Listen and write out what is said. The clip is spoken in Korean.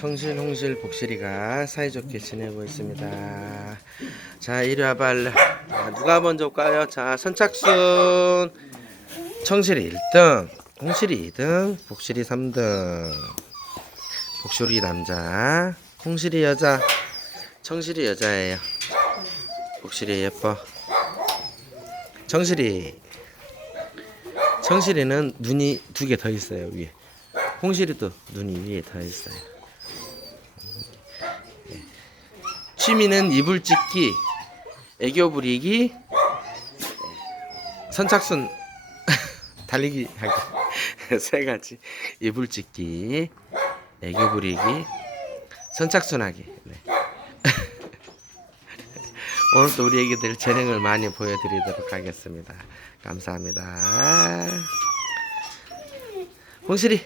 청실, 홍실, 복실이가 사이좋게 지내고 있습니다. 자, 이리 와봐. 자, 누가 먼저 올까요? 자, 선착순. 청실이 1등, 홍실이 2등, 복실이 3등. 복실이 남자, 홍실이 여자, 청실이 여자예요. 복실이 예뻐. 청실이. 청실이는 눈이 두 개 더 있어요, 위에. 홍실이도 눈이 위에 더 있어요. 예. 취미는 이불 찢기, 애교 부리기, 예. 선착순 달리기 하기 세 가지 이불 찢기, 애교 부리기, 선착순 하기. 네. 오늘도 우리 애기들 재능을 많이 보여드리도록 하겠습니다. 감사합니다. 홍실이